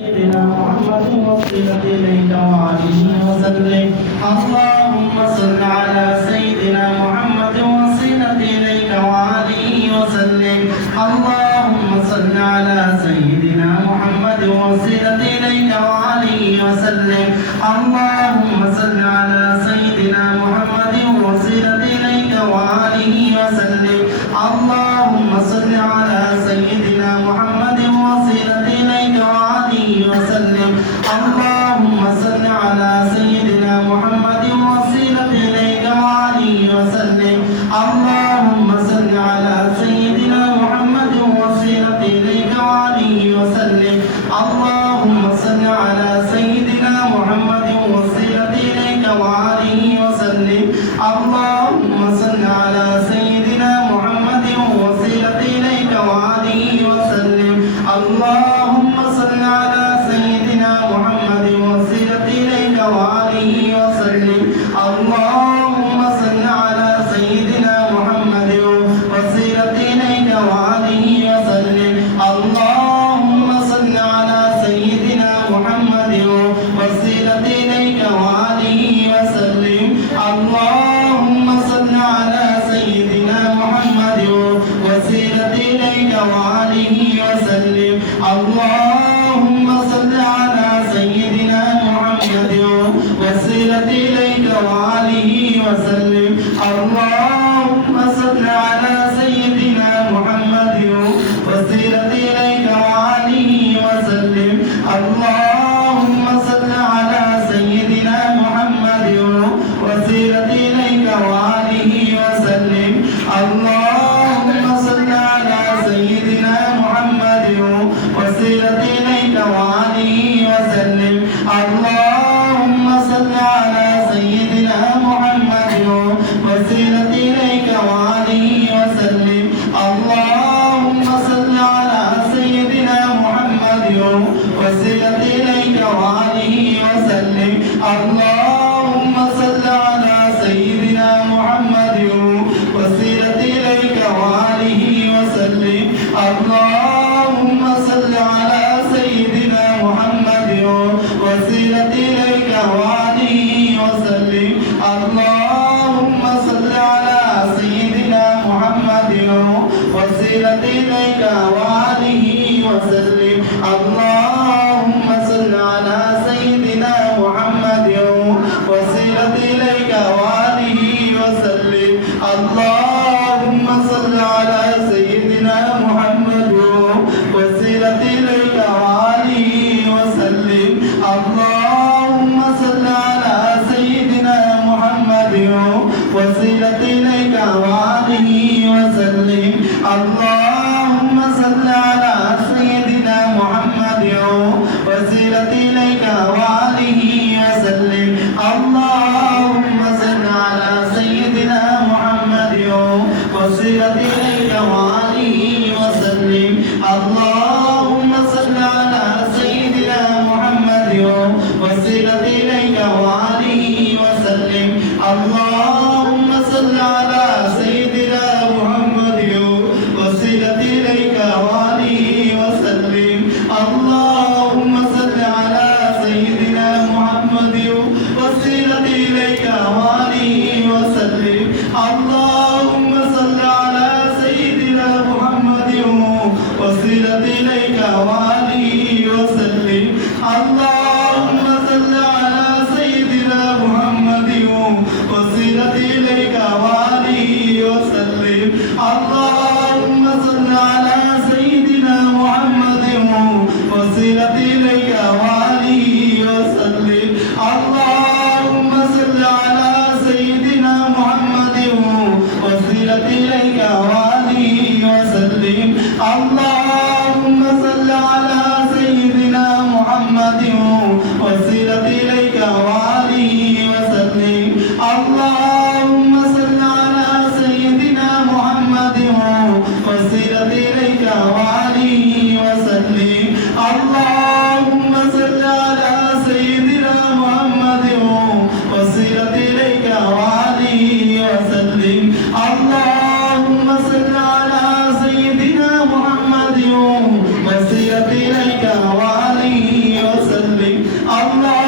سيدنا محمد وصلت إليك وعليه وسلم. اللهم صل على سيدنا محمد وصلت إليك وعليه وسلم. اللهم صل على سيدنا محمد وصلت إليك وعليه وسلم. اللهم صل على سيدنا محمد وصلت إليك وعليه وسلم. اللهم صل على سيدنا محمد وصلت إليك وعليه وسلم. اللهم صل على سيدنا محمد وصلت إليك وعليه وسلم. اللهم صل على سيدنا محمد وصلت إليك وعليه وسلم. اللهم صل على سيدنا محمد وصلت إليك وعليه وسلم. اللهم صل على سيدنا محمد وصلت إليك وعليه وسلم. اللهم صل على سيدنا محمد وصلت إليك وعليه وسلم. اللهم صل على سيدنا محمد وصلت إليك وعليه وسلم. اللهم صل على سيدنا محمد وصلت إليك وعليه وسلم. اللهم صل على سيدنا محمد وصلت إليك وعليه وسلم. اللهم صل على سيدنا محمد وصلت إليك وعليه وسلم. اللهم صل على سيدنا محمد وصلت إليك وعليه وسلم. اللهم صل على سيدنا محمد وصلت إليك وعليه وسلم. اللهم صل على سيدنا محمد وصلت إليك وعليه وسلم. اللهم صل على سيدنا محمد وصلت إليك وعليه وسلم. اللهم صل على سيدنا محمد وصلت إليك وعليه وسلم. اللهم صل على سيدنا محمد وصلت إليك وعليه وسلم. اللهم صل على سيدنا محمد وصلت إليك وعليه وسلم. اللهم صل على سيدنا محمد وصلت إليك وعليه وسلم. اللهم صل على سيدنا محمد وصلت إليك وعليه وسلم. اللهم صل على سيدنا محمد وصلت إليك وعليه وسلم. اللهم صل على سيدنا محمد وصلت إليك وعليه وسلم. اللهم صل على سيدنا محمد وصلت إليك وعليه وسلم. اللهم صل على سيدنا محمد وصلت إليك وعليه وسلم. اللهم صل على سيدنا محمد وصلت إليك وعليه وسلم. اللهم صل على سيدنا محمد وصلت إليك وعليه وسلم. اللهم صل على سيدنا محمد وصلت إليك وعليه وسلم. اللهم صل على سيدنا محمد وصلت إليك وعليه وسلم. اللهم صل على سيدنا محمد وصلت إليك وعليه وسلم. اللهم صل على سيدنا محمد وصلت إليك وعليه وسلم. اللهم صل على سيدنا محمد وصلت إليك وعليه وسلم. اللهم صل على سيدنا محمد وصلت إليك وعليه وسلم. اللهم صل على سيدنا محمد وصلت إليك وعليه وسلم. اللهم صل الله